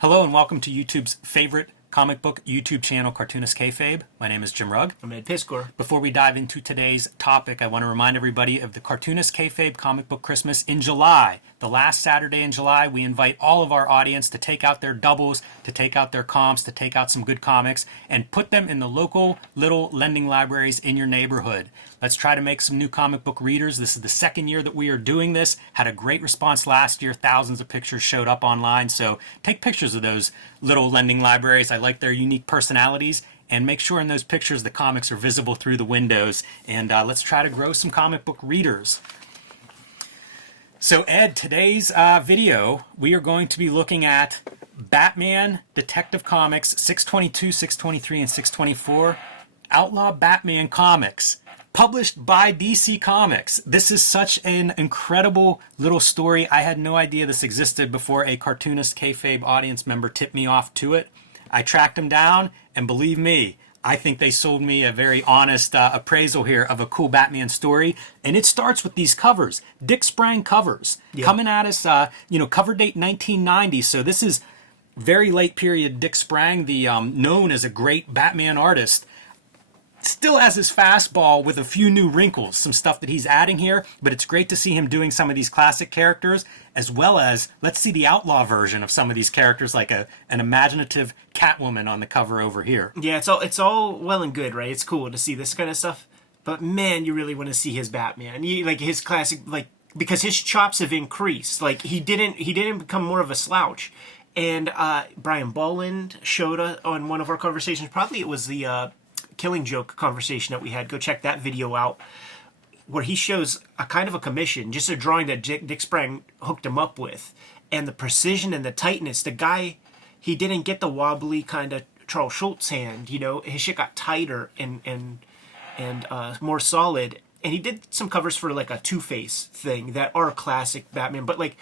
Hello and welcome to YouTube's favorite comic book YouTube channel, Cartoonist Kayfabe. My name is Jim Rugg. I'm Ed Piskor. Before we dive into today's topic, I want to remind everybody of the Cartoonist Kayfabe Comic Book Christmas in July. The last Saturday in July, we invite all of our audience to take out their doubles, to take out their comps, to take out some good comics, and put them in the local little lending libraries in your neighborhood. Let's try to make some new comic book readers. This is the second year that we are doing this. Had a great response last year. Thousands of pictures showed up online. So take pictures of those little lending libraries. I like their unique personalities. And make sure in those pictures the comics are visible through the windows. And let's try to grow some comic book readers. So Ed, today's video, we are going to be looking at Batman Detective Comics 622, 623, and 624. Outlaw Batman Comics, published by DC Comics. This is such an incredible little story. I had no idea this existed before a Cartoonist Kayfabe audience member tipped me off to it. I tracked them down, and believe me, I think they sold me a very honest appraisal here of a cool Batman story. And it starts with these covers, Dick Sprang covers, coming at us, cover date 1990. So this is very late period Dick Sprang, the known as a great Batman artist. Still has his fastball with a few new wrinkles, some stuff that he's adding here, but it's great to see him doing some of these classic characters, as well as, let's see the Outlaw version of some of these characters, like an imaginative Catwoman on the cover over here. Yeah, it's all well and good, right? It's cool to see this kind of stuff, but man, you really want to see his Batman. Like his classic, because his chops have increased. Like he didn't become more of a slouch. And Brian Bolland showed on one of our conversations, probably it was the Killing Joke conversation that we had. Go check that video out, where he shows a kind of a commission, just a drawing that Dick Sprang hooked him up with, and the precision and the tightness. The guy, he didn't get the wobbly kind of Charles Schultz hand. His shit got tighter and more solid. And he did some covers for like a Two-Face thing that are classic Batman, but like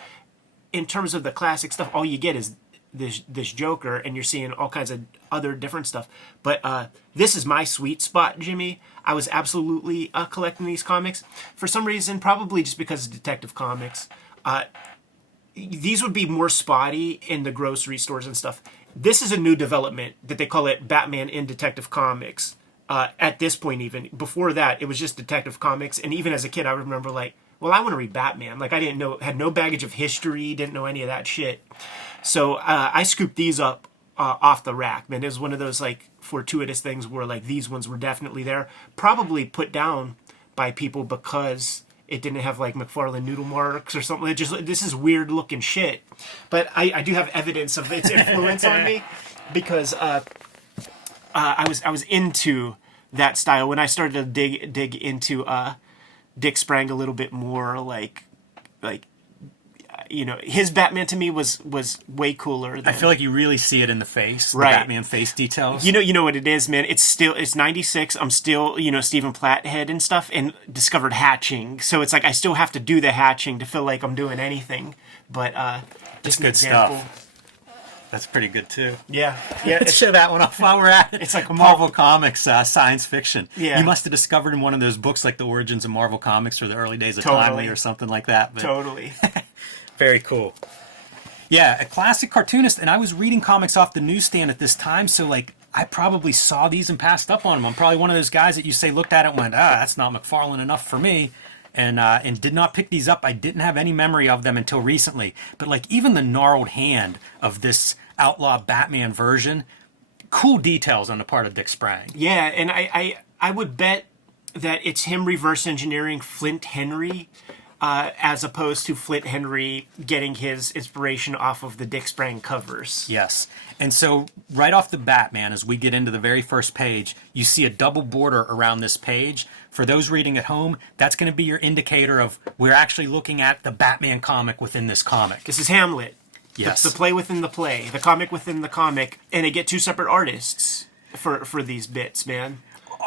in terms of the classic stuff, all you get is this Joker, and you're seeing all kinds of other different stuff. But this is my sweet spot, Jimmy. I was absolutely collecting these comics. For some reason, probably just because of Detective Comics, these would be more spotty in the grocery stores and stuff. This is a new development that they call it Batman in Detective Comics. At this point, even before that, it was just Detective Comics. And even as a kid, I remember like, well, I want to read Batman. Like I didn't know, had no baggage of history, didn't know any of that shit. So I scooped these up off the rack, man. It was one of those like fortuitous things where like these ones were definitely there, probably put down by people because it didn't have like McFarlane noodle marks or something. This is weird looking shit, but I do have evidence of its influence on me because I was into that style when I started to dig into Dick Sprang a little bit more. Like his Batman to me was way cooler. I feel like you really see it in the face, right. The Batman face details. You know what it is, man. It's 96. I'm still, Stephen Platt head and stuff, and discovered hatching. So it's like I still have to do the hatching to feel like I'm doing anything. But just good stuff. That's pretty good too. Yeah. Let's show that one off while we're at it. It's like Marvel Comics science fiction. Yeah. You must have discovered in one of those books like the origins of Marvel Comics or the early days of Timely or something like that. But totally. Very cool. Yeah, a classic cartoonist, and I was reading comics off the newsstand at this time, so like I probably saw these and passed up on them. I'm probably one of those guys that you say looked at it and went, that's not McFarlane enough for me, and did not pick these up. I didn't have any memory of them until recently. But like even the gnarled hand of this Outlaw Batman version, cool details on the part of Dick Sprang. Yeah, and I would bet that it's him reverse engineering Flint Henry. As opposed to Flint Henry getting his inspiration off of the Dick Sprang covers. Yes. And so right off the bat, man, as we get into the very first page, you see a double border around this page. For those reading at home, that's going to be your indicator of we're actually looking at the Batman comic within this comic. This is Hamlet. Yes. It's the play within the play, the comic within the comic, and they get two separate artists for these bits, man.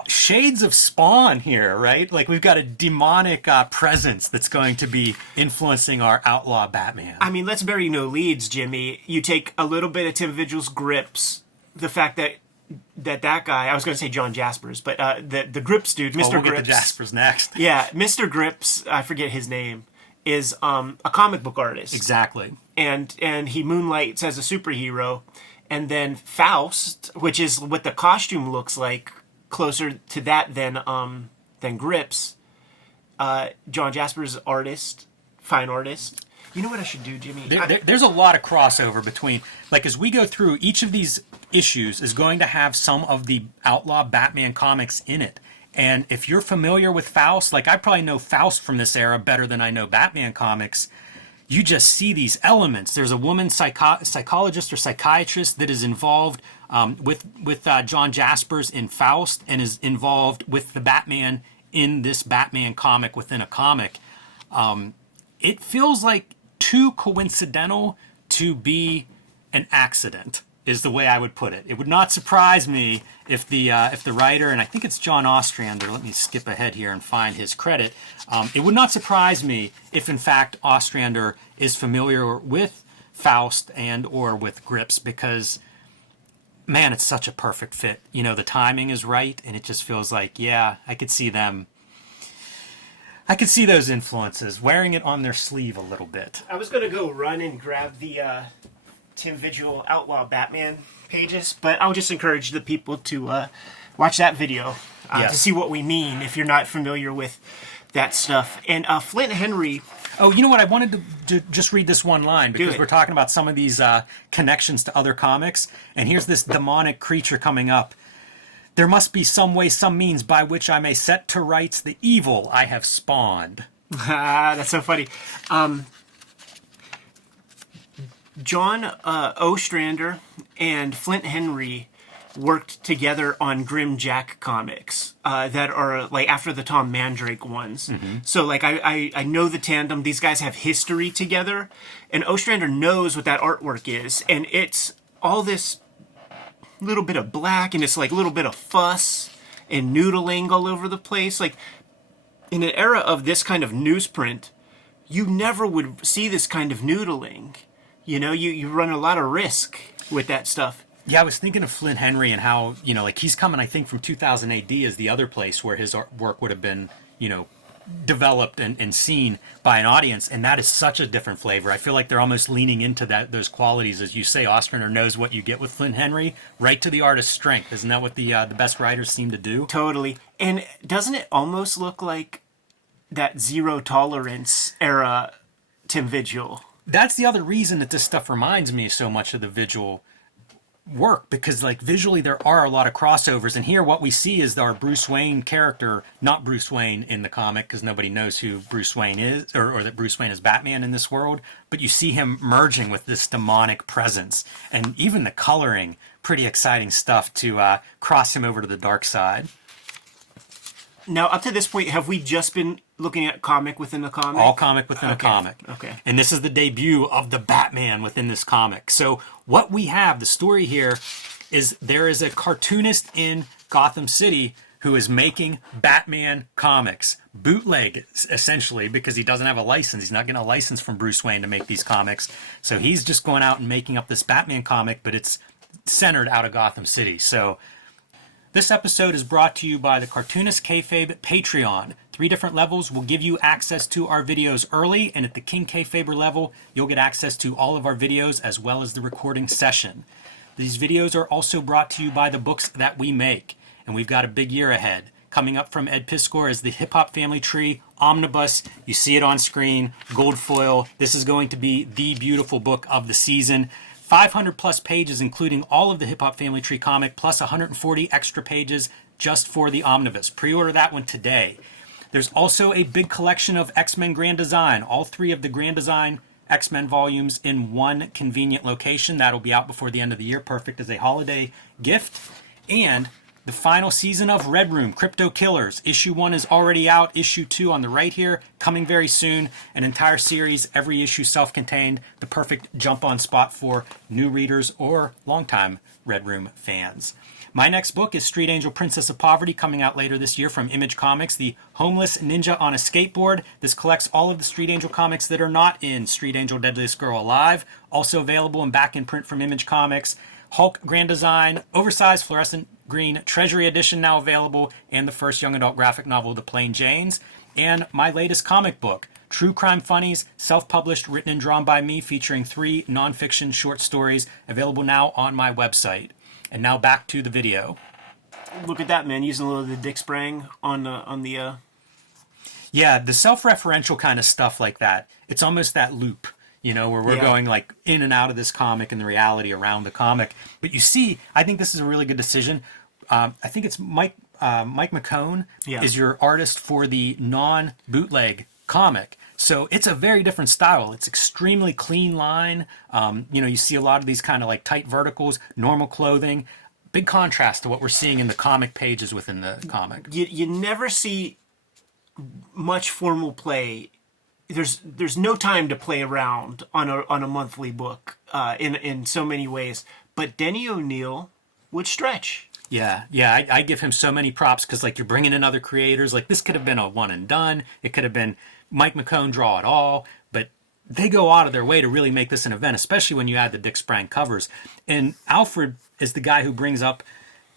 Shades of Spawn here, right? Like we've got a demonic presence that's going to be influencing our Outlaw Batman. I mean, let's bury no leads, Jimmy. You take a little bit of Tim Vigil's grips, the fact that guy, I was going to say John Jaspers, but the Grips dude, Mr. We'll Grips. get to Jaspers next. Yeah, Mr. Grips, I forget his name, is a comic book artist. Exactly. And he moonlights as a superhero. And then Faust, which is what the costume looks like, closer to that than Grips. John Jasper's artist, fine artist. You know what I should do, Jimmy? There's a lot of crossover between, like, as we go through, each of these issues is going to have some of the Outlaw Batman comics in it. And if you're familiar with Faust, like, I probably know Faust from this era better than I know Batman comics. You just see these elements. There's a woman psychologist or psychiatrist that is involved with John Jaspers in Faust and is involved with the Batman in this Batman comic within a comic. It feels like too coincidental to be an accident, is the way I would put it. It would not surprise me if the writer, and I think it's John Ostrander, let me skip ahead here and find his credit. It would not surprise me if, in fact, Ostrander is familiar with Faust and or with Grips, because, man, it's such a perfect fit. You know, the timing is right, and it just feels like, yeah, I could see them. I could see those influences, wearing it on their sleeve a little bit. I was going to go run and grab the Tim Vigil Outlaw Batman pages, but I'll just encourage the people to watch that video Yes. to see what we mean if you're not familiar with that stuff. And Flint Henry... Oh, you know what? I wanted to just read this one line, because we're talking about some of these connections to other comics, and here's this demonic creature coming up. There must be some way, some means by which I may set to rights the evil I have spawned. That's so funny. John Ostrander and Flint Henry worked together on Grim Jack comics that are like after the Tom Mandrake ones. Mm-hmm. So like I know the tandem. These guys have history together, and Ostrander knows what that artwork is, and it's all this little bit of black, and it's like a little bit of fuss and noodling all over the place. Like in an era of this kind of newsprint, you never would see this kind of noodling. You know, you run a lot of risk with that stuff. Yeah, I was thinking of Flint Henry and how, you know, like he's coming, I think, from 2000 AD as the other place where his work would have been, you know, developed and seen by an audience, and that is such a different flavor. I feel like they're almost leaning into those qualities. As you say, Ostrander knows what you get with Flint Henry, right to the artist's strength. Isn't that what the best writers seem to do? Totally. And doesn't it almost look like that Zero Tolerance era Tim Vigil? That's the other reason that this stuff reminds me so much of the Vigil work, because like visually there are a lot of crossovers, and here what we see is our Bruce Wayne character, not Bruce Wayne in the comic, because nobody knows who Bruce Wayne is, or that Bruce Wayne is Batman in this world, but you see him merging with this demonic presence, and even the coloring, pretty exciting stuff to cross him over to the dark side. Now, up to this point, have we just been looking at comic within a comic? All comic within a comic. Okay. And this is the debut of the Batman within this comic. So what we have, the story here, is there is a cartoonist in Gotham City who is making Batman comics. Bootleg, essentially, because he doesn't have a license. He's not getting a license from Bruce Wayne to make these comics. So he's just going out and making up this Batman comic, but it's centered out of Gotham City. So this episode is brought to you by the Cartoonist Kayfabe Patreon. 3 different levels will give you access to our videos early, and at the King Kayfaber level, you'll get access to all of our videos as well as the recording session. These videos are also brought to you by the books that we make, and we've got a big year ahead. Coming up from Ed Piskor is the Hip Hop Family Tree Omnibus. You see it on screen, gold foil. This is going to be the beautiful book of the season. 500 plus pages, including all of the Hip Hop Family Tree comic, plus 140 extra pages just for the Omnibus. Pre-order that one today. There's also a big collection of X-Men Grand Design, all 3 of the Grand Design X-Men volumes in one convenient location. That'll be out before the end of the year, perfect as a holiday gift. And the final season of Red Room, Crypto Killers. Issue 1 is already out. Issue 2 on the right here, coming very soon. An entire series, every issue self-contained. The perfect jump-on spot for new readers or longtime Red Room fans. My next book is Street Angel Princess of Poverty, coming out later this year from Image Comics, the homeless ninja on a skateboard. This collects all of the Street Angel comics that are not in Street Angel Deadliest Girl Alive. Also available in back in print from Image Comics. Hulk Grand Design, oversized fluorescent green Treasury Edition now available, and the first young adult graphic novel, The Plain Janes. And my latest comic book, True crime funnies, self-published, written and drawn by me, featuring 3 nonfiction short stories, available now on my website. And now back to the video. Look at that, man, using a little of the Dick Sprang on the Yeah, the self-referential kind of stuff like that. It's almost that loop, you know, where we're going like in and out of this comic and the reality around the comic. But you see, I think this is a really good decision. I think it's Mike McCone is your artist for the non-bootleg comic. So it's a very different style. It's extremely clean line. You know, you see a lot of these kind of like tight verticals, normal clothing. Big contrast to what we're seeing in the comic pages within the comic. You never see much formal play. There's no time to play around on a monthly book in so many ways. But Denny O'Neil would stretch. Yeah, I give him so many props because like you're bringing in other creators. Like this could have been a one and done. It could have been Mike McCone draw it all, but they go out of their way to really make this an event, especially when you add the Dick Sprang covers. And Alfred is the guy who brings up,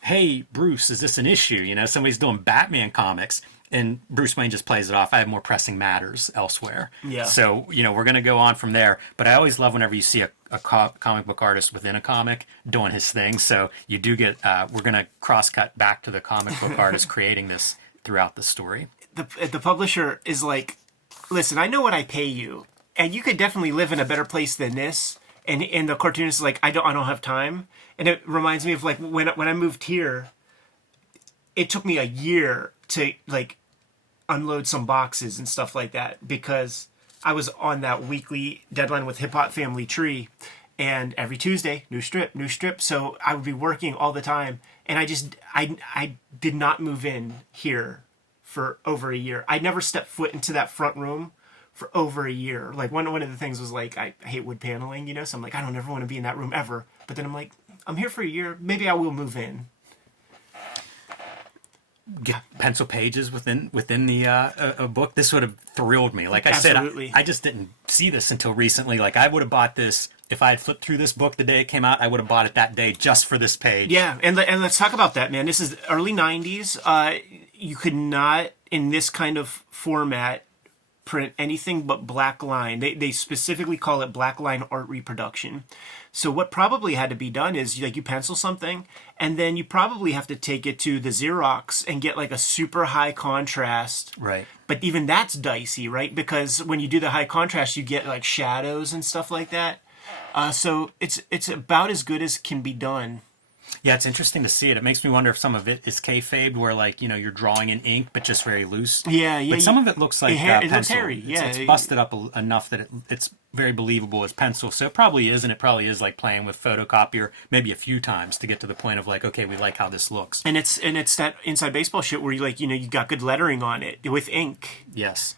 hey, Bruce, is this an issue? You know, somebody's doing Batman comics. And Bruce Wayne just plays it off. I have more pressing matters elsewhere. Yeah. So, you know, we're going to go on from there. But I always love whenever you see a comic book artist within a comic doing his thing. So you do get, we're going to cross-cut back to the comic book artist creating this throughout the story. The publisher is like, listen, I know what I pay you. And you could definitely live in a better place than this. And the cartoonist is like, I don't have time. And it reminds me of like when I moved here, it took me a year to like unload some boxes and stuff like that because I was on that weekly deadline with Hip Hop Family Tree, and every Tuesday, new strip. So I would be working all the time, and I did not move in here for over a year. I never stepped foot into that front room for over a year. Like one of the things was like I hate wood paneling, you know, so I'm like I don't ever want to be in that room ever. But then I'm like I'm here for a year, maybe I will move in. Get pencil pages within the a book. This would have thrilled me. Like I Absolutely. said, I just didn't see this until recently. Like I would have bought this if I had flipped through this book the day it came out. I would have bought it that day just for this page. Yeah, and let's talk about that, man. This is early '90s. You could not in this kind of format print anything but black line. They specifically call it black line art reproduction. So what probably had to be done is like you pencil something and then you probably have to take it to the Xerox and get like a super high contrast. Right. But even that's dicey, right? Because when you do the high contrast, you get like shadows and stuff like that. So it's about as good as can be done. Yeah, it's interesting to see it. It makes me wonder if some of it is kayfabe, where like, you know, you're drawing in ink, but just very loose. Yeah. But some of it looks like it pencil. looks hairy. Yeah, it's busted up enough that it's very believable as pencil. So it probably is, and it probably is like playing with photocopier maybe a few times to get to the point of like, okay, we like how this looks. And it's that inside baseball shit where you like, you know, you got good lettering on it with ink. Yes.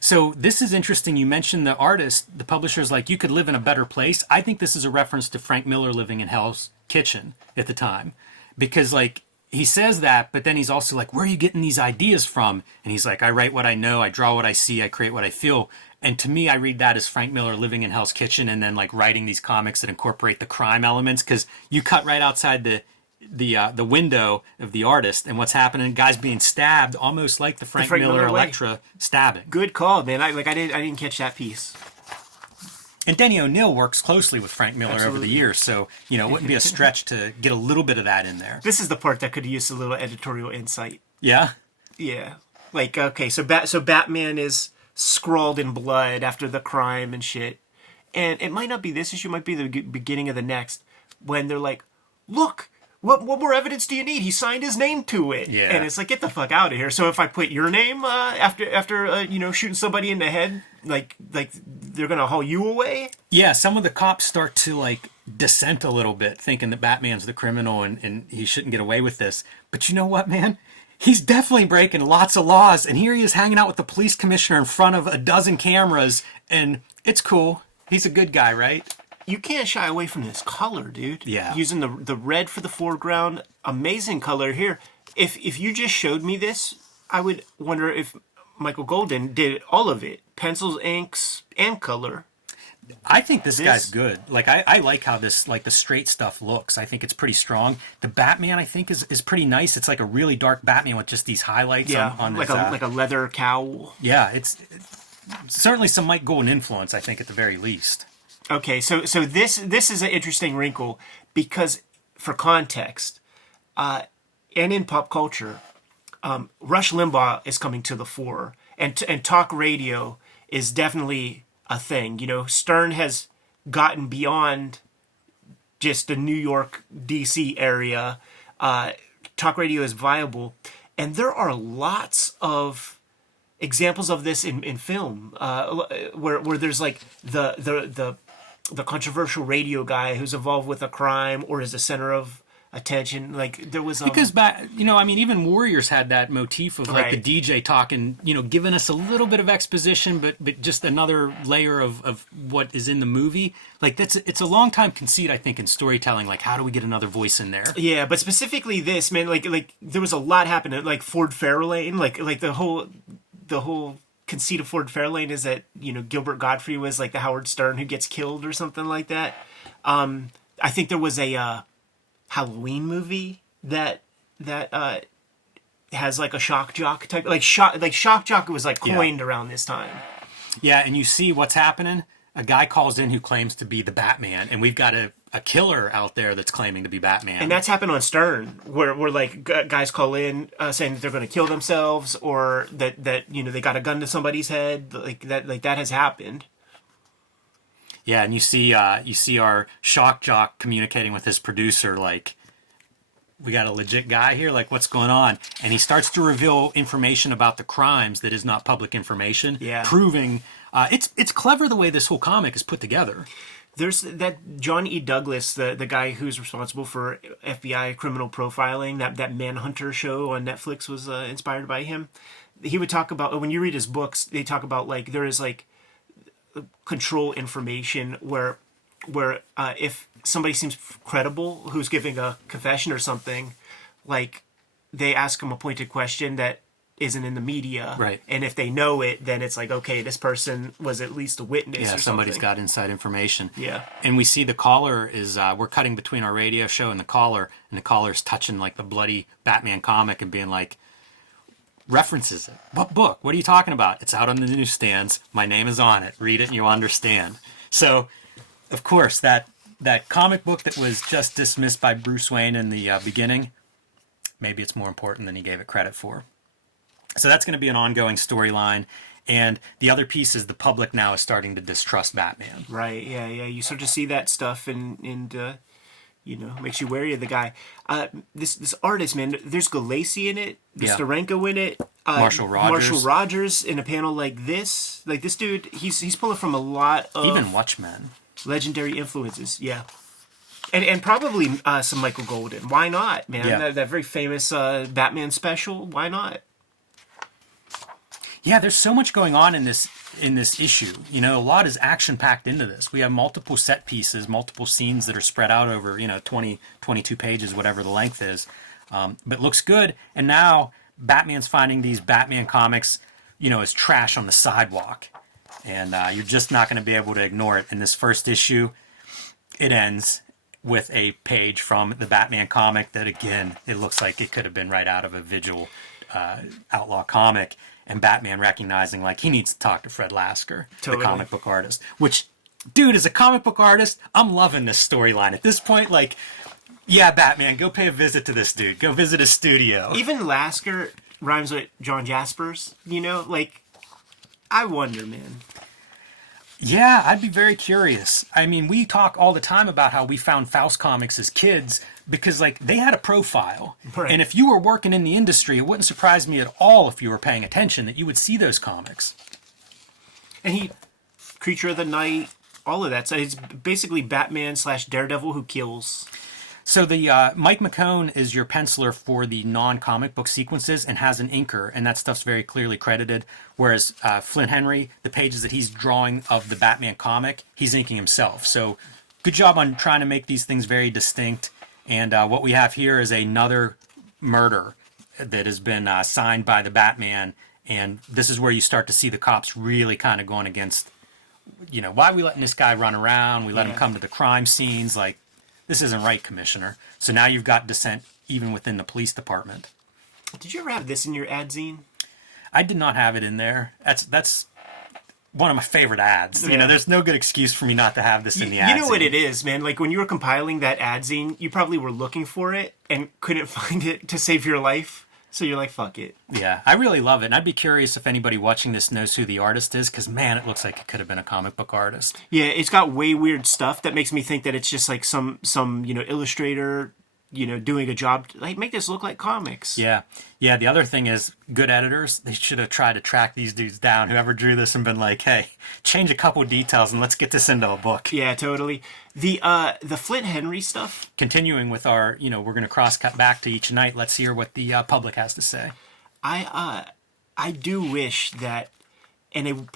So this is interesting. You mentioned the artist, the publisher's like, you could live in a better place. I think this is a reference to Frank Miller living in Hell's Kitchen at the time. Because, like, he says that, but then he's also like, where are you getting these ideas from? And he's like, I write what I know, I draw what I see, I create what I feel. And to me, I read that as Frank Miller living in Hell's Kitchen and then, like, writing these comics that incorporate the crime elements. Because you cut right outside the window of the artist, and what's happening, guys being stabbed, almost like the Frank Miller Elektra stabbing. Good call, man. I didn't catch that piece. And Denny O'Neil works closely with Frank Miller over the years, so, you know, it wouldn't be a stretch to get a little bit of that in there. This is the part that could use a little editorial insight. Yeah? Yeah. Like, okay, so Batman is scrawled in blood after the crime and shit. And it might not be this issue, it might be the beginning of the next, when they're like, look, what more evidence do you need? He signed his name to it. Yeah. And it's like, get the fuck out of here. So if I put your name after you know, shooting somebody in the head, like they're going to haul you away? Yeah, some of the cops start to, like, dissent a little bit, thinking that Batman's the criminal and he shouldn't get away with this. But you know what, man? He's definitely breaking lots of laws, and here he is hanging out with the police commissioner in front of a dozen cameras, and it's cool. He's a good guy, right? You can't shy away from this color, dude. Yeah. Using the red for the foreground, amazing color here. If you just showed me this, I would wonder if Michael Golden did all of it. Pencils, inks, and color. I think this guy's good. Like, I like how this, like, the straight stuff looks. I think it's pretty strong. The Batman, I think, is pretty nice. It's like a really dark Batman with just these highlights on like his... like a leather cowl. Yeah, it's certainly some Mike Golden influence, I think, at the very least. Okay, so this is an interesting wrinkle because, for context, and in pop culture, Rush Limbaugh is coming to the fore, and talk radio is definitely a thing. You know, Stern has gotten beyond just the New York, D.C. area. Talk radio is viable, and there are lots of examples of this in film, where there's like the controversial radio guy who's involved with a crime or is the center of attention. Like there was because back, I mean, even Warriors had that motif of like the DJ talking, giving us a little bit of exposition, but just another layer of what is in the movie. Like it's a long time conceit, I think, in storytelling. Like, how do we get another voice in there? Yeah, but specifically this, man, like there was a lot happening. Like Ford Fairlane, like the whole conceit of Ford Fairlane is that Gilbert Gottfried was like the Howard Stern who gets killed or something like that. I think there was a Halloween movie that has like a shock jock type, like shock jock was like coined around this time. Yeah, and you see what's happening. A guy calls in who claims to be the Batman, and we've got a killer out there that's claiming to be Batman. And that's happened on Stern, where like guys call in saying that they're going to kill themselves, or that they got a gun to somebody's head, like that has happened. Yeah, and you see our shock jock communicating with his producer, like, we got a legit guy here, like, what's going on? And he starts to reveal information about the crimes that is not public information, proving it's clever the way this whole comic is put together. There's that John E. Douglas, the guy who's responsible for FBI criminal profiling, that Manhunter show on Netflix was inspired by him. He would talk about, when you read his books, they talk about like there is like control information where if somebody seems credible who's giving a confession or something, like they ask them a pointed question that isn't in the media, right? And if they know it, then it's like, okay, this person was at least a witness. Yeah, or somebody's something. got inside information. Yeah, and we see the caller is we're cutting between our radio show and the caller's touching like the bloody Batman comic and being like, references it. What book? What are you talking about? It's out on the newsstands. My name is on it. Read it and you'll understand. So, of course, that comic book that was just dismissed by Bruce Wayne in the beginning, maybe it's more important than he gave it credit for. So that's going to be an ongoing storyline. And the other piece is the public now is starting to distrust Batman. Right, yeah. You start to see that stuff and makes you wary of the guy. This artist, man, there's Galassi in it, there's Steranko in it, Marshall Rogers in a panel like this. Like this dude, he's pulling from a lot of even Watchmen, legendary influences. Yeah, and probably some Michael Golden. Why not, man? Yeah. That very famous Batman special. Why not? Yeah, there's so much going on in this issue. A lot is action packed into this. We have multiple set pieces, multiple scenes that are spread out over 20, 22 pages, whatever the length is. But looks good. And now Batman's finding these Batman comics, as trash on the sidewalk, and you're just not going to be able to ignore it. In this first issue, it ends with a page from the Batman comic that, again, it looks like it could have been right out of a Vigil Outlaw comic. And Batman recognizing, like, he needs to talk to Fred Lasker, the comic book artist. Which, dude, as a comic book artist, I'm loving this storyline. At this point, like, yeah, Batman, go pay a visit to this dude. Go visit his studio. Even Lasker rhymes with John Jaspers, Like, I wonder, man. Yeah, I'd be very curious. I mean, we talk all the time about how we found Faust comics as kids because, like, they had a profile. Right. And if you were working in the industry, it wouldn't surprise me at all if you were paying attention that you would see those comics. And Creature of the Night, all of that. So it's basically Batman / Daredevil who kills. So the Mike McCone is your penciler for the non-comic book sequences and has an inker, and that stuff's very clearly credited. Whereas Flynn Henry, the pages that he's drawing of the Batman comic, he's inking himself. So good job on trying to make these things very distinct. And what we have here is another murder that has been signed by the Batman, and this is where you start to see the cops really kind of going against, why are we letting this guy run around? We let him come to the crime scenes, like, this isn't right, Commissioner. So now you've got dissent even within the police department. Did you ever have this in your ad zine? I did not have it in there. That's one of my favorite ads. You know, there's no good excuse for me not to have this in the ad. You know what it is, man? Like when you were compiling that ad zine, you probably were looking for it and couldn't find it to save your life. So you're like, fuck it. Yeah, I really love it. And I'd be curious if anybody watching this knows who the artist is, because, man, it looks like it could have been a comic book artist. Yeah, it's got way weird stuff that makes me think that it's just like some illustrator, doing a job to, like, make this look like comics. Yeah. Yeah, the other thing is, good editors, they should have tried to track these dudes down, whoever drew this, and been like, hey, change a couple details and let's get this into a book. Yeah, totally. The Flint Henry stuff. Continuing with our, we're going to cross-cut back to each night. Let's hear what the public has to say. I do wish that, and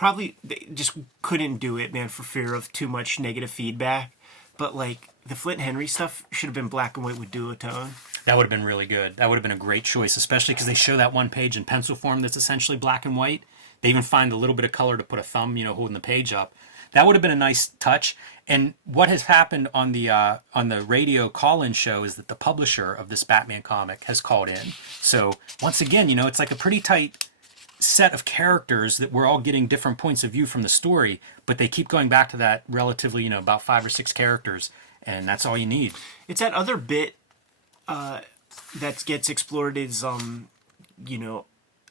they just couldn't do it, man, for fear of too much negative feedback, but, like, the Flint Henry stuff should have been black and white with duotone. That would have been really good. That would have been a great choice, especially because they show that one page in pencil form that's essentially black and white. They even find a little bit of color to put a thumb, holding the page up. That would have been a nice touch. And what has happened on the radio call-in show is that the publisher of this Batman comic has called in. So once again, it's like a pretty tight set of characters that we're all getting different points of view from the story, but they keep going back to that relatively, about 5 or 6 characters, and that's all you need. It's that other bit that gets explored is,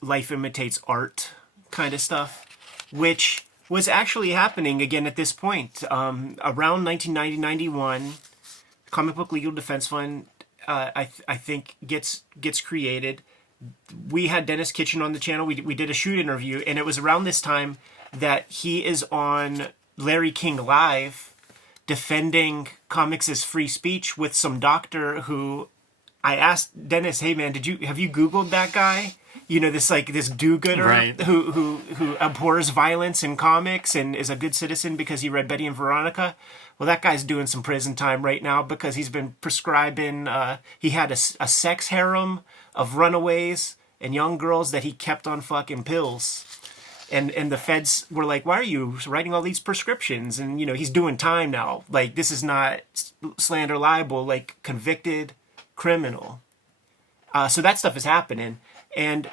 life imitates art kind of stuff, which was actually happening again at this point. Around 1990-91, Comic Book Legal Defense Fund, I think, gets created. We had Dennis Kitchen on the channel. We did a shoot interview, and it was around this time that he is on Larry King Live defending comics as free speech with some doctor who I asked Dennis, hey man, have you Googled that guy? This do-gooder, right, who abhors violence in comics and is a good citizen because he read Betty and Veronica. Well, that guy's doing some prison time right now because he's been prescribing, he had a sex harem of runaways and young girls that he kept on fucking pills. And the feds were like, why are you writing all these prescriptions? And, he's doing time now. Like, this is not slander, libel, like, convicted criminal. So that stuff is happening. And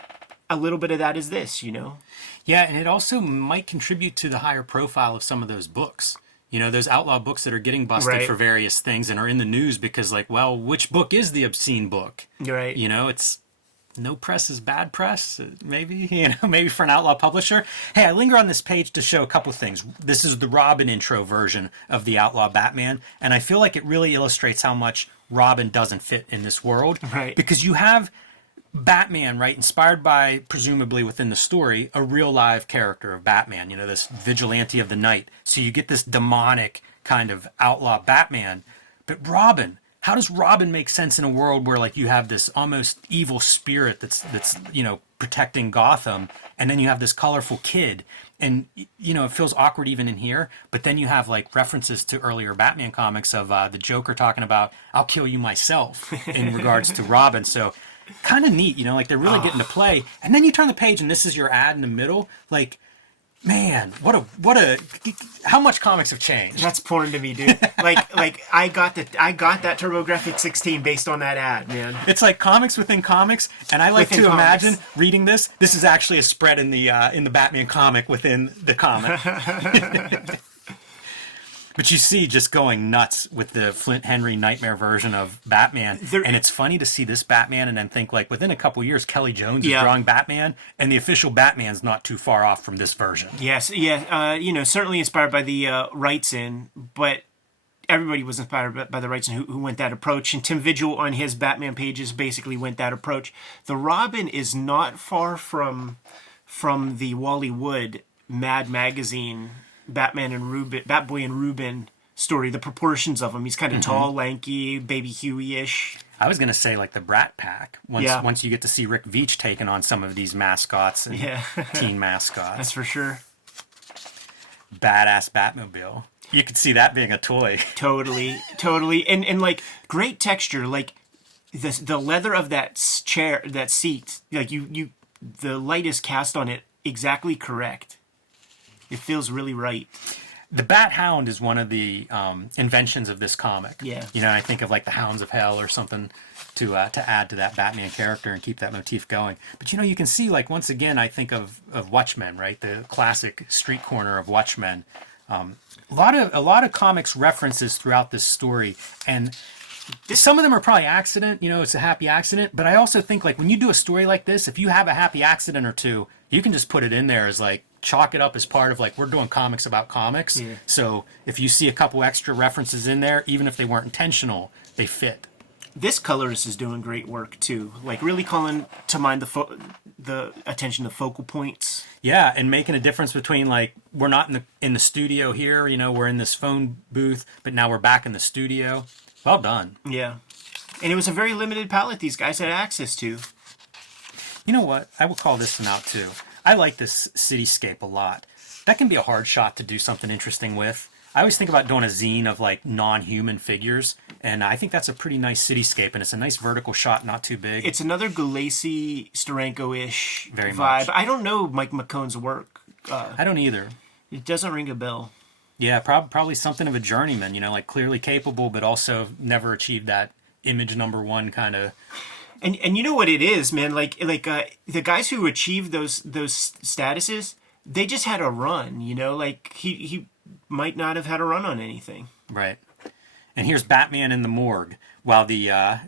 a little bit of that is this, Yeah, and it also might contribute to the higher profile of some of those books. Those outlaw books that are getting busted for various things and are in the news because, like, well, which book is the obscene book? You're right. It's no press is bad press, maybe, maybe for an outlaw publisher. Hey, I linger on this page to show a couple things. This is the Robin intro version of the Outlaw Batman, and I feel like it really illustrates how much Robin doesn't fit in this world. Right. Because you have Batman, right, inspired by, presumably within the story, a real live character of Batman, this vigilante of the night. So you get this demonic kind of outlaw Batman. But Robin, how does Robin make sense in a world where, like, you have this almost evil spirit that's protecting Gotham, and then you have this colorful kid, and it feels awkward even in here. But then you have, like, references to earlier Batman comics of the Joker talking about "I'll kill you myself" in regards to Robin. So kind of neat, like they're really getting to play. And then you turn the page, and this is your ad in the middle, like. Man, how much comics have changed? That's porn to me, dude. like I got that TurboGrafx 16 based on that ad, man. It's like comics within comics, and I like to imagine reading this. This is actually a spread in the Batman comic within the comic. But you see just going nuts with the Flint Henry nightmare version of Batman. And it's funny to see this Batman and then think, like, within a couple years, Kelly Jones is drawing Batman, and the official Batman's not too far off from this version. Yes, yeah. Certainly inspired by the Wrightson, but everybody was inspired by the Wrightson who went that approach. And Tim Vigil on his Batman pages basically went that approach. The Robin is not far from the Wally Wood Mad Magazine Batman and Rubin, Batboy and Rubin story, the proportions of him. He's kind of tall, lanky, Baby Huey-ish. I was going to say, like, the Brat Pack. Once you get to see Rick Veitch taking on some of these mascots and teen mascots. That's for sure. Badass Batmobile. You could see that being a toy. Totally. And like, great texture. Like, the leather of that chair, that seat, like, the light is cast on it exactly correct. It feels really right. The Bat Hound is one of the inventions of this comic. Yeah. You know, I think of like the Hounds of Hell or something to add to that Batman character and keep that motif going. But you know, you can see like once again, I think of Watchmen, right? The classic street corner of Watchmen. A lot of comics references throughout this story, and some of them are probably accident. You know, it's a happy accident. But I also think like when you do a story like this, if you have a happy accident or two, you can just put it in there as like chalk it up as part of like we're doing comics about comics. Yeah. So if you see a couple extra references in there, even if they weren't intentional, they fit. This colorist is doing great work too, like really calling to mind the attention to focal points. Yeah, and making a difference between like we're not in the studio here, you know, we're in this phone booth, but now we're back in the studio. Well done. Yeah, and it was a very limited palette these guys had access to. You know what? I will call this one out too. I like this cityscape a lot. That can be a hard shot to do something interesting with. I always think about doing a zine of like non-human figures, and I think that's a pretty nice cityscape, and it's a nice vertical shot, not too big. It's another Galassi, Steranko-ish Very vibe. much. I don't know Mike McKone's work. I don't either. It doesn't ring a bell. Yeah, probably something of a journeyman, you know, like clearly capable, but also never achieved that image number one kind of. And you know what it is, man? Like the guys who achieved those statuses, they just had a run. You know, like he might not have had a run on anything. Right. And here's Batman in the morgue while the I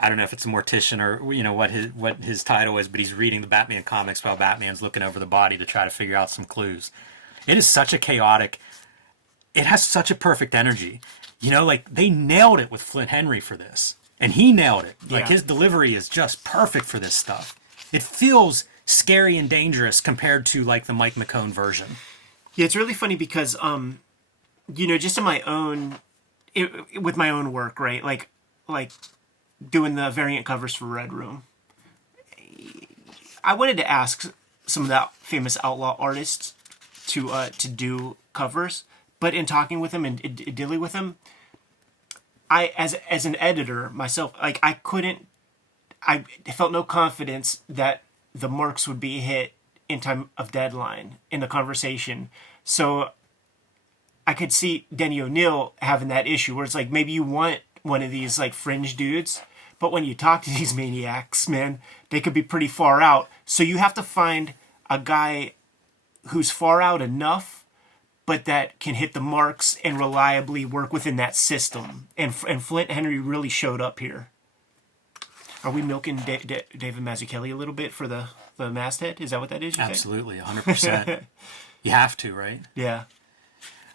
don't know if it's a mortician or you know what his title is, but he's reading the Batman comics while Batman's looking over the body to try to figure out some clues. It is such a chaotic. It has such a perfect energy. You know, like they nailed it with Flint Henry for this. And he nailed it. Like Yeah. his delivery is just perfect for this stuff. It feels scary and dangerous compared to like the Mike McKone version. Yeah, it's really funny because you know, just in my own with my own work, right? Like doing the variant covers for Red Room. I wanted to ask some of the famous Outlaw artists to do covers, but in talking with them and dealing with them, I as an editor myself, like I felt no confidence that the marks would be hit in time of deadline in the conversation. So I could see Denny O'Neil having that issue where it's like maybe you want one of these like fringe dudes, but when you talk to these maniacs, man, they could be pretty far out. So you have to find a guy who's far out enough, but that can hit the marks and reliably work within that system. And Flint Henry really showed up here. Are we milking David Mazzucchelli a little bit for the masthead? Is that what that is? Absolutely, 100%. You have to, right? Yeah.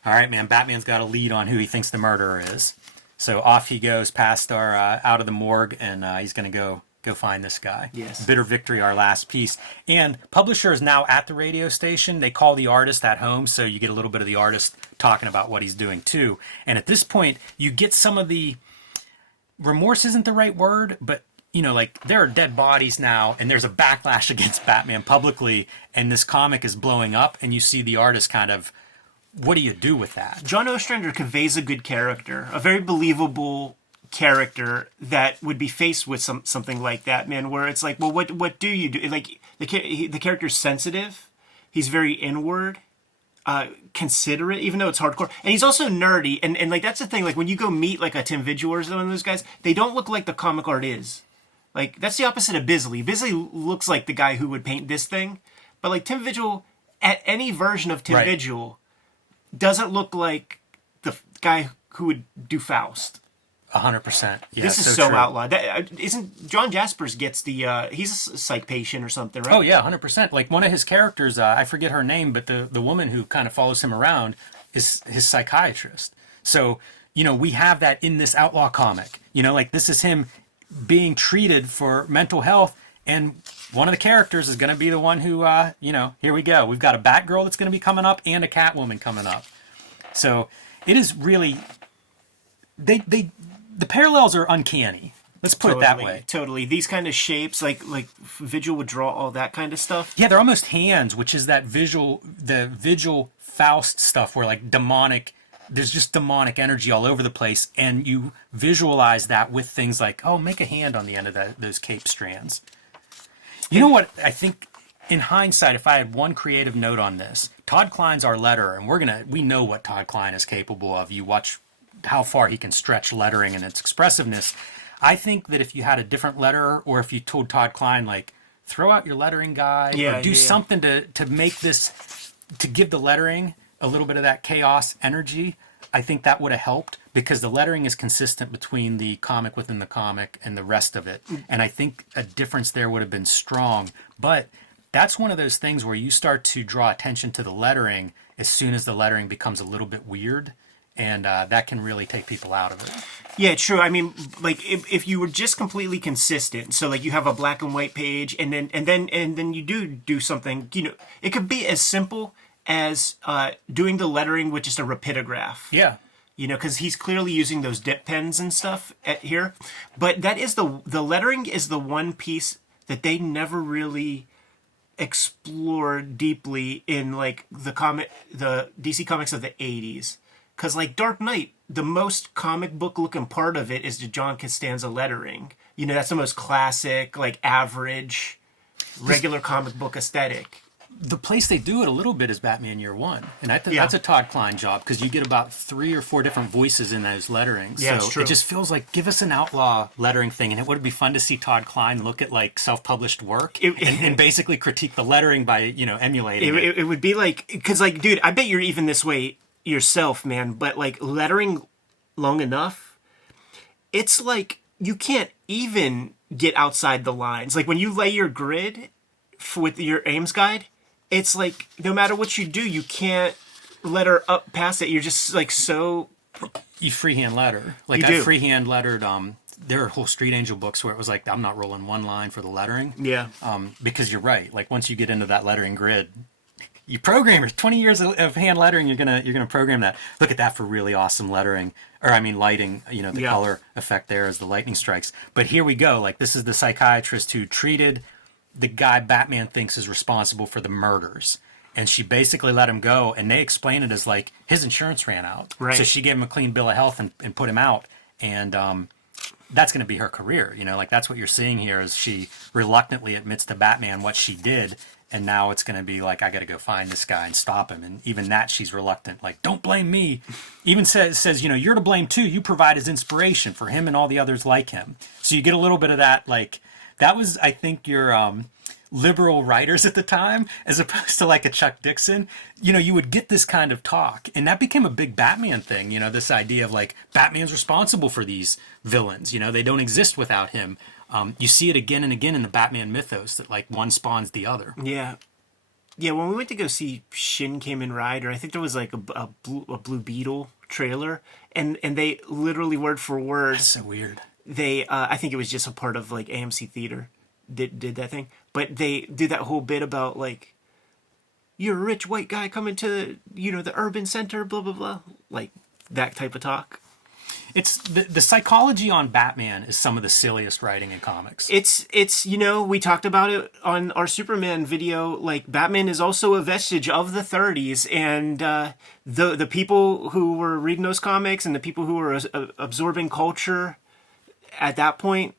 All right, man. Batman's got a lead on who he thinks the murderer is. So off he goes past our out of the morgue, and he's going to go find this guy. Yes. Bitter Victory, our last piece. And publisher is now at the radio station. They call the artist at home, so you get a little bit of the artist talking about what he's doing too. And at this point, you get some of the remorse isn't the right word, but you know, like there are dead bodies now, and there's a backlash against Batman publicly, and this comic is blowing up, and you see the artist kind of, what do you do with that? John Ostrander conveys a good character, a very believable character that would be faced with something like that, man, where it's like, well, what do you do? Like the character's sensitive, he's very inward, considerate, even though it's hardcore, and he's also nerdy, and like that's the thing, like when you go meet like a Tim Vigil or one of those guys, they don't look like the comic art is. Like that's the opposite of Bisley. Bisley looks like the guy who would paint this thing, but like Tim Vigil, at any version of Tim Right. Vigil, doesn't look like the guy who would do Faust. 100%. Yeah, This is so true. Outlaw. That isn't John Jaspers gets the he's a psych patient or something, right? Oh yeah, 100%. Like one of his characters, I forget her name, but the woman who kind of follows him around is his psychiatrist. So, you know, we have that in this Outlaw comic. You know, like this is him being treated for mental health, and one of the characters is going to be the one who, you know, here we go. We've got a Batgirl that's going to be coming up and a Catwoman coming up. So it is really, the parallels are uncanny. Let's put it that way. Totally. These kind of shapes, like Vigil would draw all that kind of stuff. Yeah, they're almost hands, which is that the Vigil Faust stuff where like demonic, there's just demonic energy all over the place, and you visualize that with things like, oh, make a hand on the end of those cape strands. You know what I think in hindsight, if I had one creative note on this, Todd Klein's our letterer, and we know what Todd Klein is capable of. You watch how far he can stretch lettering and its expressiveness. I think that if you had a different letterer, or if you told Todd Klein, like, throw out your lettering guy, or do something to make this, to give the lettering a little bit of that chaos energy, I think that would have helped, because the lettering is consistent between the comic within the comic and the rest of it. And I think a difference there would have been strong. But that's one of those things where you start to draw attention to the lettering as soon as the lettering becomes a little bit weird. And that can really take people out of it. Yeah, true. I mean, like if you were just completely consistent, so like you have a black and white page, and then you do something. You know, it could be as simple as doing the lettering with just a rapidograph. Yeah. You know, because he's clearly using those dip pens and stuff here. But that is the lettering is the one piece that they never really explored deeply in like the DC comics of the 80s. Because, like, Dark Knight, the most comic book-looking part of it is the John Costanza lettering. You know, that's the most classic, like, average, regular comic book aesthetic. The place they do it a little bit is Batman Year One. And I think that's a Todd Klein job, because you get about 3 or 4 different voices in those letterings. Yeah, so it's true. It just feels like, give us an Outlaw lettering thing, and it would be fun to see Todd Klein look at, like, self-published work and basically critique the lettering by, you know, emulating it. It would be like, because, like, dude, I bet you're even this way yourself, man, but like lettering long enough, it's like you can't even get outside the lines. Like when you lay your grid with your Ames guide, it's like no matter what you do, you can't letter up past it. You're just like so. You freehand letter. Like I freehand lettered. There are whole Street Angel books where it was like I'm not rolling one line for the lettering. Yeah. Because you're right. Like once you get into that lettering grid, you programmers, 20 years of hand lettering, you're gonna program that. Look at that for really awesome lettering, or I mean lighting. You know, the color effect there as the lightning strikes. But here we go. Like this is the psychiatrist who treated the guy Batman thinks is responsible for the murders, and she basically let him go. And they explain it as like his insurance ran out, right? So she gave him a clean bill of health and put him out. And that's going to be her career. You know, like that's what you're seeing here is she reluctantly admits to Batman what she did. And now it's going to be like, I got to go find this guy and stop him. And even that, she's reluctant. Like, don't blame me. Even says, you know, you're to blame too. You provide his inspiration for him and all the others like him. So you get a little bit of that. Like, that was, I think, your liberal writers at the time, as opposed to like a Chuck Dixon. You know, you would get this kind of talk. And that became a big Batman thing. You know, this idea of like, Batman's responsible for these villains. You know, they don't exist without him. You see it again and again in the Batman mythos that like one spawns the other. Yeah. Yeah, when we went to go see Shin Kamen Rider, I think there was like a Blue Beetle trailer, and they literally word for word. That's so weird. They, I think it was just a part of like AMC Theater did that thing, but they did that whole bit about like, you're a rich white guy coming to, you know, the urban center, blah, blah, blah. Like that type of talk. It's the psychology on Batman is some of the silliest writing in comics. It's you know, we talked about it on our Superman video. Like Batman is also a vestige of the 30s, and the people who were reading those comics and the people who were absorbing culture at that point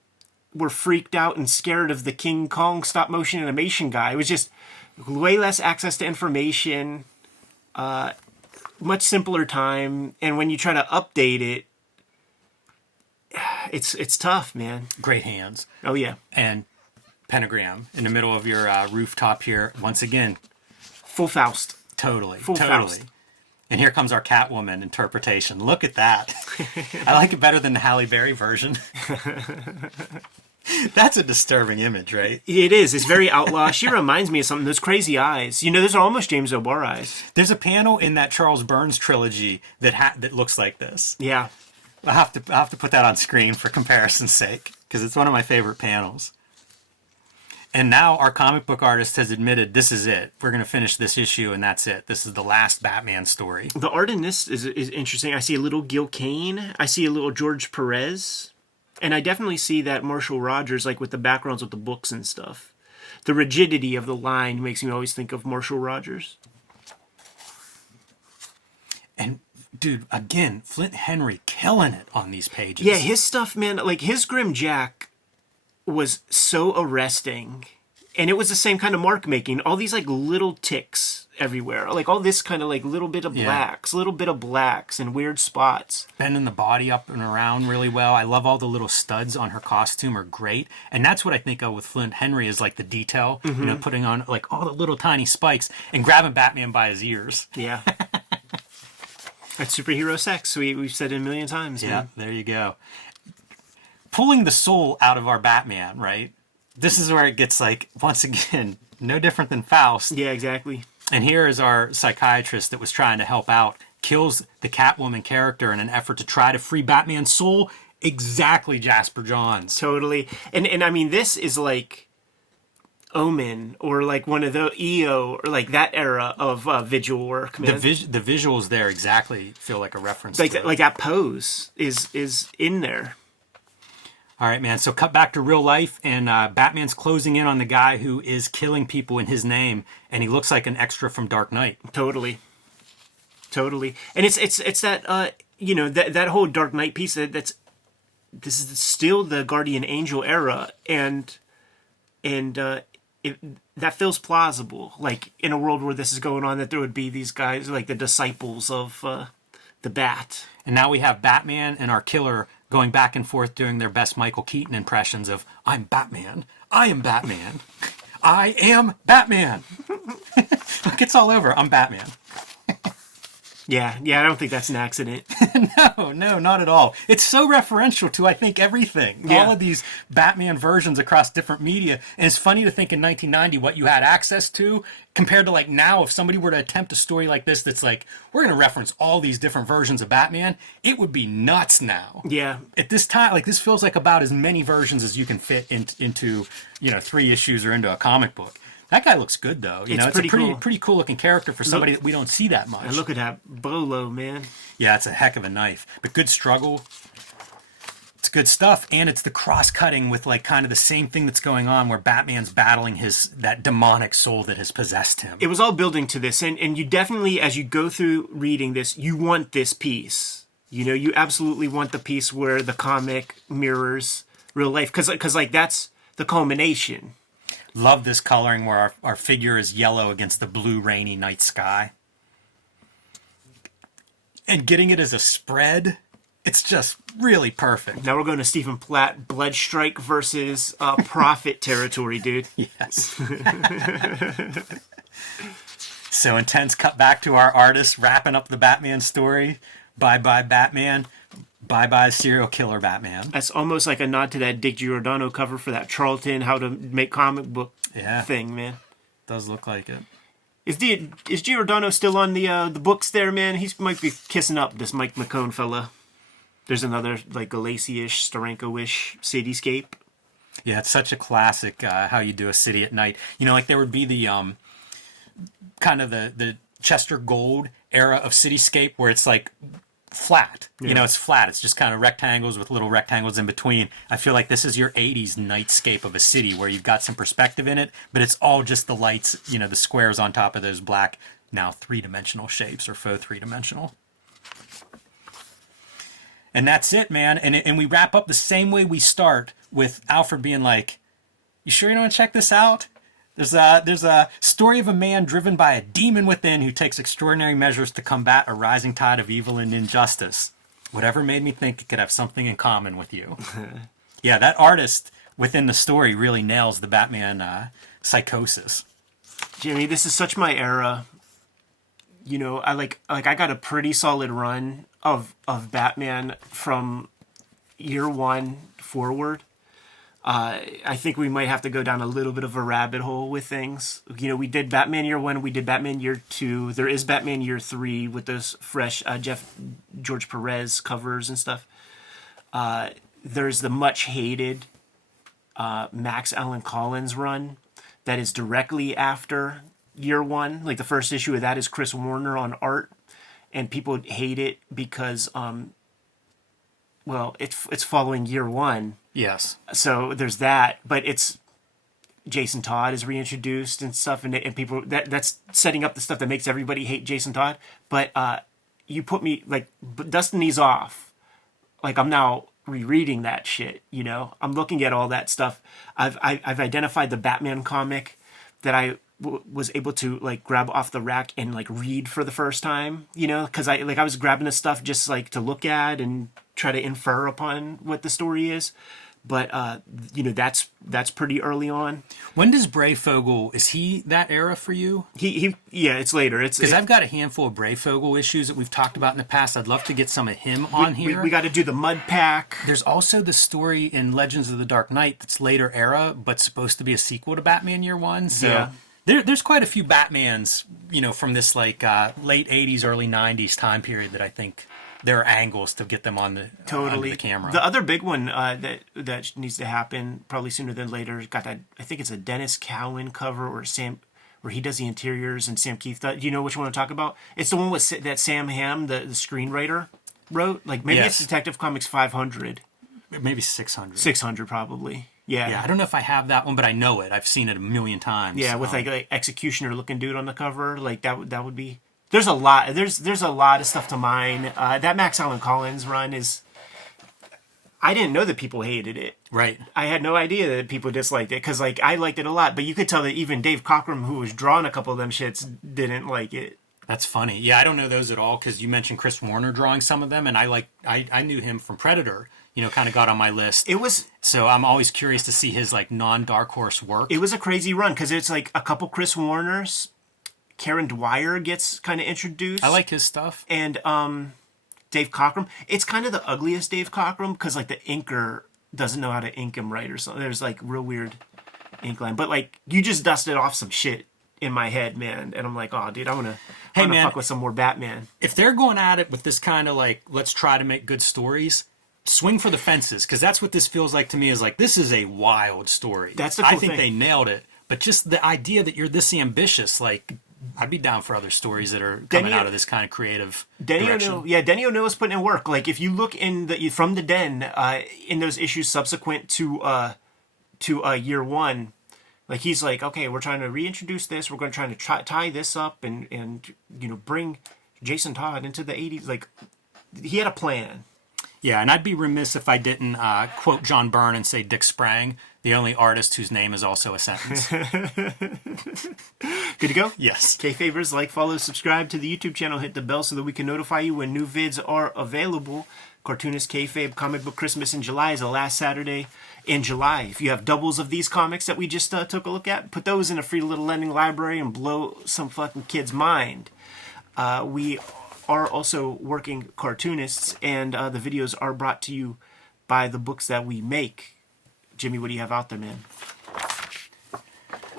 were freaked out and scared of the King Kong stop motion animation guy. It was just way less access to information, much simpler time, and when you try to update it, it's tough, man. Great hands. Oh yeah. And pentagram in the middle of your rooftop here once again. Full Faust. Totally. Full Faust. And here comes our Catwoman interpretation. Look at that. I like it better than the Halle Berry version. That's a disturbing image, right? It is. It's very Outlaw. She reminds me of something. Those crazy eyes. You know, those are almost James O'Barr eyes. There's a panel in that Charles Burns trilogy that looks like this. Yeah. I'll have to put that on screen for comparison's sake, because it's one of my favorite panels. And now our comic book artist has admitted this is it. We're going to finish this issue and that's it. This is the last Batman story. The art in this is interesting. I see a little Gil Kane. I see a little George Perez. And I definitely see that Marshall Rogers, like with the backgrounds with the books and stuff. The rigidity of the line makes me always think of Marshall Rogers. And dude, again, Flint Henry killing it on these pages. Yeah, his stuff, man, like his Grim Jack was so arresting. And it was the same kind of mark making. All these like little ticks everywhere, like all this kind of like little bit of blacks and weird spots. Bending the body up and around really well. I love all the little studs on her costume are great. And that's what I think of with Flint Henry is like the detail, putting on like all the little tiny spikes and grabbing Batman by his ears. Yeah. That's superhero sex. We've said it a million times. Yeah, man. there you go. Pulling the soul out of our Batman, right? This is where it gets like, once again, no different than Faust. Yeah, exactly. And here is our psychiatrist that was trying to help out, kills the Catwoman character in an effort to try to free Batman's soul. Exactly Jasper Johns. Totally. And I mean, this is like Omen or like one of the EO or like that era of visual work, man. The visuals there exactly feel like a reference like to it. like that pose is in there. All right, man. So cut back to real life, and Batman's closing in on the guy who is killing people in his name, and he looks like an extra from Dark Knight. Totally. And it's that that whole Dark Knight piece this is still the Guardian Angel era, and that feels plausible. Like in a world where this is going on, that there would be these guys like the disciples of the Bat. And now we have Batman and our killer going back and forth doing their best Michael Keaton impressions of, I'm Batman. I am Batman. I am Batman. Look, it's all over. I'm Batman. Yeah, I don't think that's an accident. No, not at all. It's so referential to, I think, everything. Yeah. All of these Batman versions across different media. And it's funny to think in 1990 what you had access to compared to like now, if somebody were to attempt a story like this that's like, we're going to reference all these different versions of Batman, it would be nuts now. Yeah. At this time, like this feels like about as many versions as you can fit into 3 issues or into a comic book. That guy looks good, though. It's a pretty cool looking character for somebody that we don't see that much. And look at that bolo, man. Yeah, it's a heck of a knife. But good struggle. It's good stuff. And it's the cross-cutting with like kind of the same thing that's going on where Batman's battling that demonic soul that has possessed him. It was all building to this. And you definitely, as you go through reading this, you want this piece. You absolutely want the piece where the comic mirrors real life. Because like, that's the culmination. Love this coloring where our figure is yellow against the blue rainy night sky. And getting it as a spread, it's just really perfect. Now we're going to Stephen Platt, Bloodstrike versus Prophet territory, dude. Yes. So intense, cut back to our artist wrapping up the Batman story. Bye-bye Batman. Bye-bye serial killer Batman. That's almost like a nod to that Dick Giordano cover for that Charlton How to Make Comic Book thing, man. Does look like it. Is Giordano still on the books there, man? He might be kissing up this Mike McCone fella. There's another like Galassi-ish, Steranko-ish cityscape. Yeah, it's such a classic how you do a city at night. Like there would be the kind of the Chester Gold era of cityscape where it's like flat. Yeah. It's flat. It's just kind of rectangles with little rectangles in between. I feel like this is your 80s nightscape of a city where you've got some perspective in it, but it's all just the lights, the squares on top of those black, now 3-dimensional shapes or faux 3-dimensional. And that's it, man. And we wrap up the same way we start with Alfred being like, you sure you don't want to check this out? There's a story of a man driven by a demon within who takes extraordinary measures to combat a rising tide of evil and injustice. Whatever made me think it could have something in common with you. Yeah, that artist within the story really nails the Batman psychosis. Jimmy, this is such my era. I got a pretty solid run of Batman from year 1 forward. I think we might have to go down a little bit of a rabbit hole with things. We did Batman year 1, we did Batman year 2. There is Batman year 3 with those fresh George Perez covers and stuff. There's the much hated Max Allan Collins run that is directly after year 1. Like the first issue of that is Chris Warner on art, and people hate it because it's following year 1. Yes. So there's that, but it's Jason Todd is reintroduced and stuff, and people that's setting up the stuff that makes everybody hate Jason Todd. But you put me like dusting these off, like I'm now rereading that shit. You know, I'm looking at all that stuff. I've identified the Batman comic that I was able to like grab off the rack and like read for the first time. You know, because I was grabbing this stuff just like to look at and try to infer upon what the story is. But you know, that's pretty early on. When does Brayfogle, is he that era for you? He yeah, it's later. It's because I've got a handful of Brayfogle issues that we've talked about in the past. I'd love to get some of him on here. We got to do the Mud Pack. There's also the story in Legends of the Dark Knight that's later era, but supposed to be a sequel to Batman Year One. So Yeah. there's quite a few Batmans, you know, from this like late '80s, early '90s time period that I think there are angles to get them on the Totally. onto the camera. The other big one that needs to happen probably sooner than later got that. I think it's a Dennis Cowan cover where he does the interiors and Sam Keith. Do you know which one I'm talking about? It's the one with that Sam Hamm, the screenwriter, wrote. Like maybe Yes. it's Detective Comics 500, Maybe 600. 600 probably. Yeah. Yeah, I don't know if I have that one, but I know it. I've seen it a million times. Yeah, with like executioner looking dude on the cover, like that would be. There's a lot. There's a lot of stuff to mine. That Max Allan Collins run is. I didn't know that people hated it. Right. I had no idea that people disliked it because like I liked it a lot, but you could tell that even Dave Cockrum, who was drawing a couple of them shits, didn't like it. That's funny. Yeah, I don't know those at all because you mentioned Chris Warner drawing some of them, and I knew him from Predator. You know, kind of got on my list. It was. So I'm always curious to see his like non-Dark Horse work. It was a crazy run because it's like a couple Chris Warners. Karen Dwyer gets kind of introduced. I like his stuff. And Dave Cockrum. It's kind of the ugliest Dave Cockrum because like the inker doesn't know how to ink him right or something. There's like real weird ink line. But like you just dusted off some shit in my head, man. And I'm like, oh, dude, I want to fuck with some more Batman. If they're going at it with this kind of like, let's try to make good stories, swing for the fences. Because that's what this feels like to me is like, this is a wild story. That's the cool I think thing. they nailed it. But just the idea that you're this ambitious, like, I'd be down for other stories that are coming out of this kind of creative direction. Denny O'Neil is putting in work. Like if you look from the Den in those issues subsequent to Year One, like he's like, okay, we're trying to reintroduce this. We're going to try to tie this up and you know bring Jason Todd into the '80s. Like he had a plan. Yeah, and I'd be remiss if I didn't quote John Byrne and say Dick Sprang, the only artist whose name is also a sentence. Good to go? Yes. Kayfabers, like, follow, subscribe to the YouTube channel, hit the bell so that we can notify you when new vids are available. Cartoonist Kayfabe Comic Book Christmas in July is the last Saturday in July. If you have doubles of these comics that we just took a look at, put those in a free little lending library and blow some fucking kid's mind. We are also working cartoonists, and the videos are brought to you by the books that we make. Jimmy, what do you have out there, man?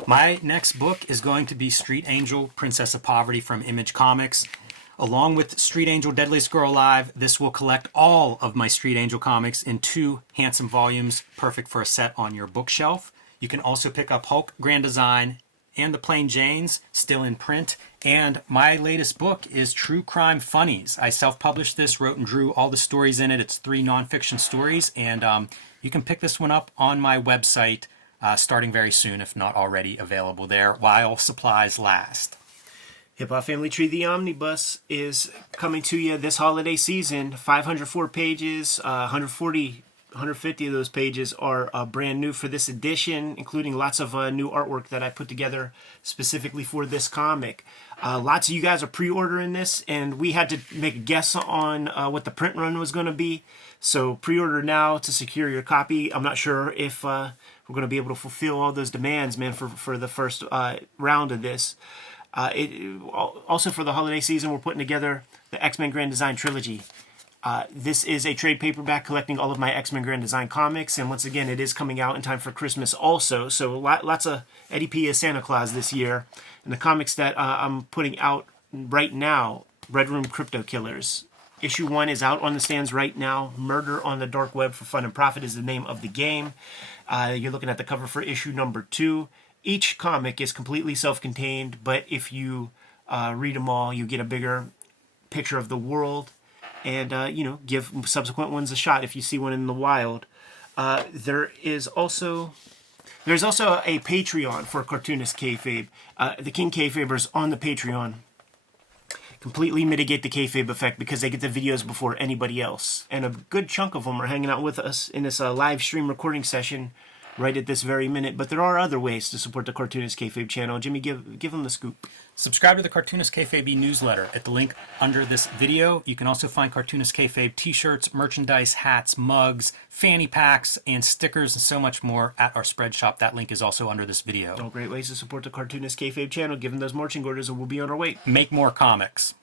My next book is going to be Street Angel, Princess of Poverty from Image Comics. Along with Street Angel, Deadliest Girl Alive, this will collect all of my Street Angel comics in 2 handsome volumes, perfect for a set on your bookshelf. You can also pick up Hulk Grand Design and the Plain Janes, still in print. And my latest book is True Crime Funnies. I self-published this, wrote and drew all the stories in it. It's 3 nonfiction stories, and you can pick this one up on my website starting very soon, if not already available there, while supplies last. Hip Hop Family Tree, the Omnibus, is coming to you this holiday season. 504 pages, 150 of those pages are brand new for this edition, including lots of new artwork that I put together specifically for this comic. Lots of you guys are pre-ordering this, and we had to make a guess on what the print run was going to be. So pre-order now to secure your copy. I'm not sure if we're going to be able to fulfill all those demands, man, for the first round of this. Also for the holiday season, we're putting together the X-Men Grand Design Trilogy. This is a trade paperback collecting all of my X-Men Grand Design comics, and once again, it is coming out in time for Christmas also, so lots of Eddie P. as Santa Claus this year. And the comics that I'm putting out right now, Red Room Crypto Killers. Issue 1 is out on the stands right now. Murder on the Dark Web for Fun and Profit is the name of the game. You're looking at the cover for issue number 2. Each comic is completely self-contained, but if you read them all, you get a bigger picture of the world, and give subsequent ones a shot if you see one in the wild. There's also a Patreon for Cartoonist Kayfabe. The King Kayfabers on the Patreon completely mitigate the kayfabe effect because they get the videos before anybody else. And a good chunk of them are hanging out with us in this live stream recording session right at this very minute. But there are other ways to support the Cartoonist Kayfabe channel. Jimmy, give them the scoop. Subscribe to the Cartoonist Kayfabe newsletter at the link under this video. You can also find Cartoonist Kayfabe t-shirts, merchandise, hats, mugs, fanny packs, and stickers, and so much more at our spread shop. That link is also under this video. All great ways to support the Cartoonist Kayfabe channel. Give them those marching orders and we'll be on our way. Make more comics.